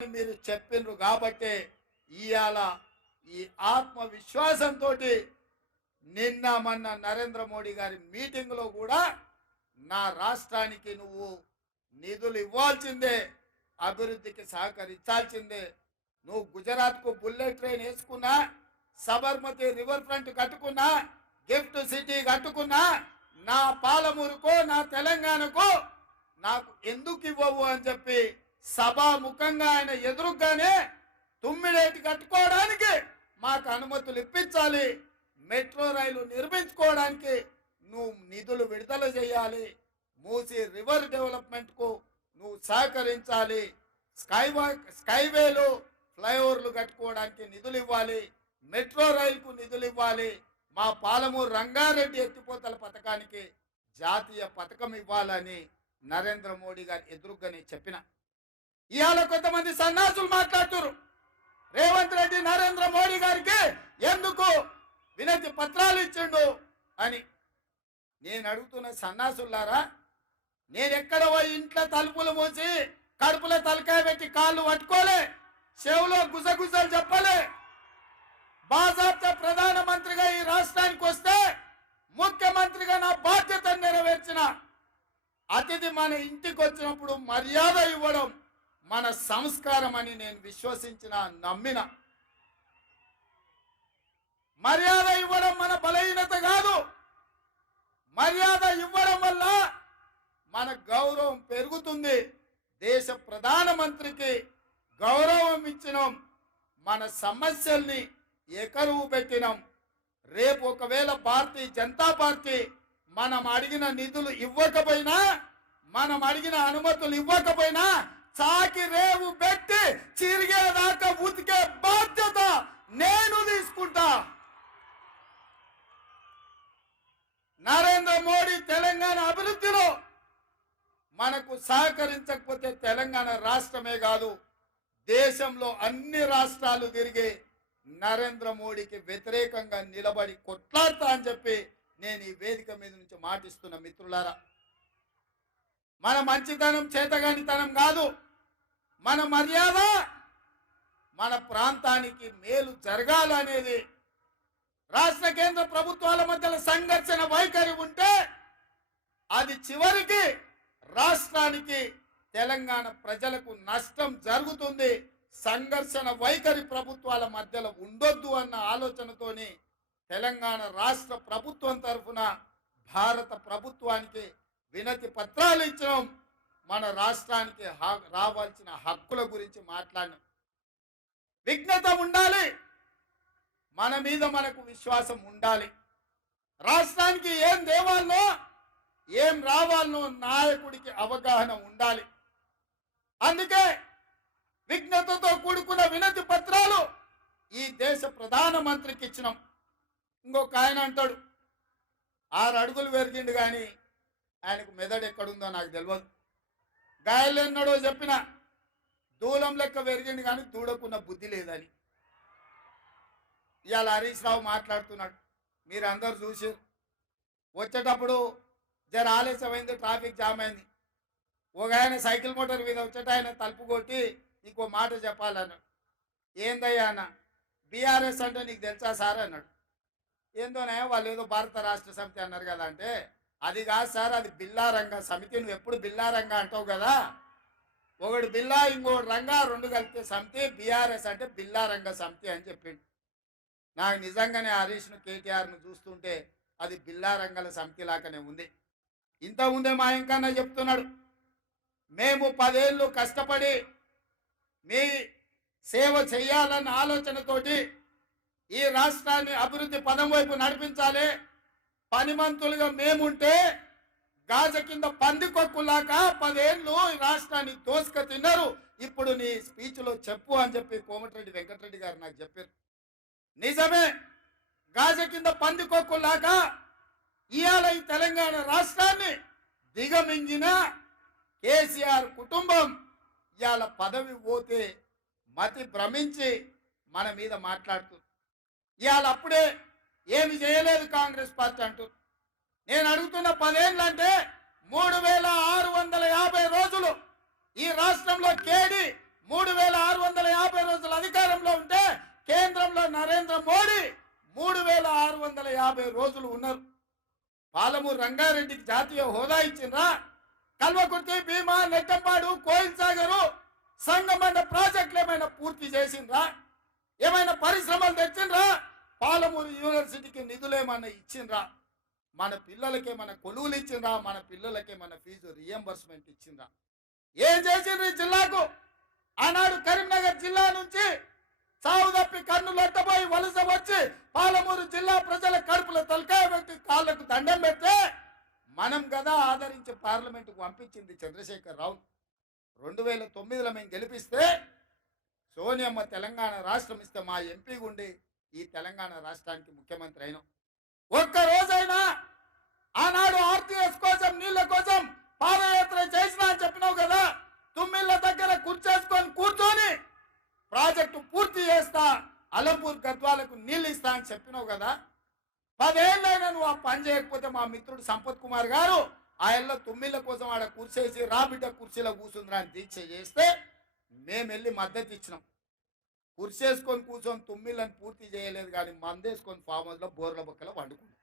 మీరు చెప్పిండ్రు కాబట్టి ఇవాళ ఈ ఆత్మవిశ్వాసంతో నిన్న మొన్న నరేంద్ర మోడీ గారి మీటింగ్లో కూడా నా రాష్ట్రానికి నువ్వు నిధులు ఇవ్వాల్సిందే, అభివృద్ధికి సహకరించాల్సిందే. నువ్వు గుజరాత్కు బుల్లెట్ ట్రైన్ వేసుకున్నా, సబర్మతి రివర్ ఫ్రంట్ కట్టుకున్నా, గిఫ్ట్ సిటీ కట్టుకున్నా, నా పాలమూరుకో నా తెలంగాణకు నాకు ఎందుకు ఇవ్వవు అని చెప్పి సభాముఖంగా ఆయన ఎదురుగానే తుమ్మిడేటి కట్టుకోవడానికి మాకు అనుమతులు ఇప్పించాలి, మెట్రో రైలు నిర్మించుకోవడానికి నువ్వు నిధులు విడుదల చేయాలి, మూసీ రివర్ డెవలప్మెంట్కు నువ్వు సహకరించాలి, స్కైవేలు ఫ్లైఓవర్లు కట్టుకోవడానికి నిధులు ఇవ్వాలి, మెట్రో రైలుకు నిధులు ఇవ్వాలి, మా పాలమూరు రంగారెడ్డి ఎత్తిపోతల పథకానికి జాతీయ పథకం ఇవ్వాలని నరేంద్ర మోడీ గారు ఎదురుగానే చెప్పిన. ఇవాళ కొంతమంది సన్నాసులు మాట్లాడుతున్నారు, రేవంత్ రెడ్డి నరేంద్ర మోడీ గారికి ఎందుకు వినతి పత్రాలు ఇచ్చిండు అని. నేను అడుగుతున్న సన్నాసులారా, నేను ఎక్కడ పోయి ఇంట్లో తలుపులు మూసి కడుపులో తలకాయ పెట్టి కాళ్ళు పట్టుకోలే, చెవులో గుసగుసలు చెప్పలే. బాజాప్తా ప్రధానమంత్రిగా ఈ రాష్ట్రానికి వస్తే ముఖ్యమంత్రిగా నా బాధ్యతను నెరవేర్చిన. అతిథి మన ఇంటికి వచ్చినప్పుడు మర్యాద ఇవ్వడం మన సంస్కారం అని నేను విశ్వసించిన, నమ్మిన. మర్యాద ఇవ్వడం మన బలహీనత కాదు. మర్యాద ఇవ్వడం వల్ల మన గౌరవం పెరుగుతుంది. దేశ ప్రధానమంత్రికి గౌరవం ఇచ్చినాం, మన సమస్యల్ని ఎకరువు పెట్టినాం. రేపు ఒకవేళ భారతీయ జనతా పార్టీ మనం అడిగిన నిధులు ఇవ్వకపోయినా, మనం అడిగిన అనుమతులు ఇవ్వకపోయినా చాకి రేవు పెట్టి చిరిగేదాకా ఉతికే బాధ్యత నేను తీసుకుంటా. నరేంద్ర మోడీ తెలంగాణ అభివృద్ధిలో మనకు సహకరించకపోతే తెలంగాణ రాష్ట్రమే కాదు, దేశంలో అన్ని రాష్ట్రాలు తిరిగి నరేంద్ర మోడీకి వ్యతిరేకంగా నిలబడి కొట్లాడతా అని చెప్పి నేను ఈ వేదిక మీద నుంచి మాటిస్తున్న మిత్రులారా. మన మంచితనం చేతగానితనం కాదు, మన మర్యాద మన ప్రాంతానికి మేలు జరగాలనేది. రాష్ట్ర కేంద్ర ప్రభుత్వాల మధ్యలో సంఘర్షణ వైఖరి ఉంటే అది చివరికి రాష్ట్రానికి తెలంగాణ ప్రజలకు నష్టం జరుగుతుంది. సంఘర్షణ వైఖరి ప్రభుత్వాల మధ్యలో ఉండొద్దు అన్న ఆలోచనతోని తెలంగాణ రాష్ట్ర ప్రభుత్వం తరఫున భారత ప్రభుత్వానికి వినతి పత్రాలు ఇచ్చినాం. మన రాష్ట్రానికి రావాల్సిన హక్కుల గురించి మాట్లాడినాం. విఘ్నత ఉండాలి, మన మీద మనకు విశ్వాసం ఉండాలి. రాష్ట్రానికి ఏం దేవాలనో ఏం రావాలనో నాయకుడికి అవగాహన ఉండాలి. అందుకే విఘ్నతతో కూడుకున్న వినతి పత్రాలు ఈ దేశ ప్రధానమంత్రికి ఇచ్చినాం. ఇంకొక ఆయన అంటాడు 6 అడుగులు పెరిగిండు కానీ ఆయనకు మెదడు ఎక్కడుందో నాకు తెలియదు. గాయలు ఎన్నడో చెప్పిన దూలం లెక్క పెరిగిండు కానీ దూడకున్న బుద్ధి లేదని. ఇవాళ హరీష్ రావు మాట్లాడుతున్నాడు, మీరు అందరు చూసి వచ్చేటప్పుడు జర ఆలస్యమైంది, ట్రాఫిక్ జామ్ అయింది. ఒక ఆయన సైకిల్ మోటార్ మీద వచ్చేట ఆయన తలుపు కొట్టి ఇంకో మాట చెప్పాలన్నాడు. ఏందయ్యా అన్న, బీఆర్ఎస్ అంటే నీకు తెలుసా సార్ అన్నాడు. ఏందోనే వాళ్ళు ఏదో భారత రాష్ట్ర సమితి అన్నారు కదా అంటే, అది కాదు సార్, అది బిల్లారంగ సమితి. నువ్వు ఎప్పుడు బిల్లారంగ అంటావు కదా, ఒకటి బిల్లా ఇంకోటి రంగా, 2 కలిపితే సమితి. బీఆర్ఎస్ అంటే బిల్లారంగ సమితి అని చెప్పిండు. నాకు నిజంగానే హరీష్ను కేటీఆర్ను చూస్తుంటే అది బిల్లారంగల సమితి లాగానే ఉంది. ఇంతకుముందే మా ఇంకన్నా చెప్తున్నాడు, మేము 10 ఏళ్ళు కష్టపడి మీ సేవ చేయాలన్న ఆలోచనతోటి ఈ రాష్ట్రాన్ని అభివృద్ధి పదం వైపు నడిపించాలి. పనిమంతులుగా మేముంటే గాజ కింద పందికొక్కులాగా 10 ఏళ్ళు ఈ రాష్ట్రాన్ని దోసుక తిన్నారు. ఇప్పుడు నీ స్పీచ్లో చెప్పు అని చెప్పి కోమటిరెడ్డి వెంకటరెడ్డి గారు నాకు చెప్పారు. నిజమే, గాజ కింద పందికొక్కులాగా ఇవాళ ఈ తెలంగాణ రాష్ట్రాన్ని దిగమింగిన కేసీఆర్ కుటుంబం ఇవాళ పదవి పోతే మతి భ్రమించి మన మీద మాట్లాడుతుంది. ఇవాళ అప్పుడే ఏమి చేయలేదు కాంగ్రెస్ పార్టీ అంటూ. నేను అడుగుతున్న 10 ఏళ్ళు అంటే 3650 రోజులు ఈ రాష్ట్రంలో కేడి 3650 రోజులు అధికారంలో ఉంటే కేంద్రంలో నరేంద్ర మోడీ 3650 రోజులు ఉన్నారు. పాలమూరు రంగారెడ్డికి జాతీయ హోదా ఇచ్చిండ్రా? కల్వకుర్తి, భీమా, నెట్టంపాడు, కోయిల్ సాగరు, సంగమండ ప్రాజెక్టులు ఏమైనా పూర్తి చేసిండ్రా? ఏమైనా పరిశ్రమలు తెచ్చిండ్రా? పాలమూరు యూనివర్సిటీకి నిధులు ఏమైనా ఇచ్చిండ్రా? మన పిల్లలకి ఏమైనా కొలువులు ఇచ్చిండ్రా? మన పిల్లలకి ఏమైనా ఫీజు రియంబర్స్మెంట్ ఇచ్చిండ్రా? ఏం చేసిండ్రు ఈ జిల్లాకు? ఆనాడు కరీంనగర్ జిల్లా నుంచి సాగు తప్పి కన్నులు ఎట్టబోయి వలస వచ్చి పాలమూరు జిల్లా ప్రజల కడుపుల తలకాయ పెట్టి కాళ్లకు దండం పెడితే మనం కదా ఆదరించి పార్లమెంటుకు పంపించింది చంద్రశేఖర్ రావు. 2009లో మేము గెలిపిస్తే సోనియమ్మ తెలంగాణ రాష్ట్రం ఇస్తే మా ఎంపీ గుండి ఈ తెలంగాణ రాష్ట్రానికి ముఖ్యమంత్రి అయినాం. ఒక్క రోజైనా ఆనాడు ఆర్టీఎస్ కోసం నీళ్ల కోసం పాదయాత్ర చేసినా అని చెప్పినావు కదా. తుమ్మిళ్ళ దగ్గర కూర్చేసుకొని కూర్చొని ప్రాజెక్టు పూర్తి చేస్తా, అలంపూర్ గద్వాలకు నీళ్ళు ఇస్తా అని చెప్పినావు కదా. 10 ఏళ్ళైనా నువ్వు ఆ పని చేయకపోతే మా మిత్రుడు సంపత్ కుమార్ గారు ఆయనలో తుమ్మిళ్ళ కోసం ఆడ కూర్చేసి రాబిడ్డ కుర్చీలో కూర్చుందిరా అని దీక్ష చేస్తే మేము వెళ్ళి మద్దతు ఇచ్చినాం. కుర్చేసుకొని కూర్చొని తుమ్మిళ్ళని పూర్తి చేయలేదు కానీ మందేసుకొని ఫామ్ హౌస్లో బోర్ల బొక్కలో వండుకున్నాం.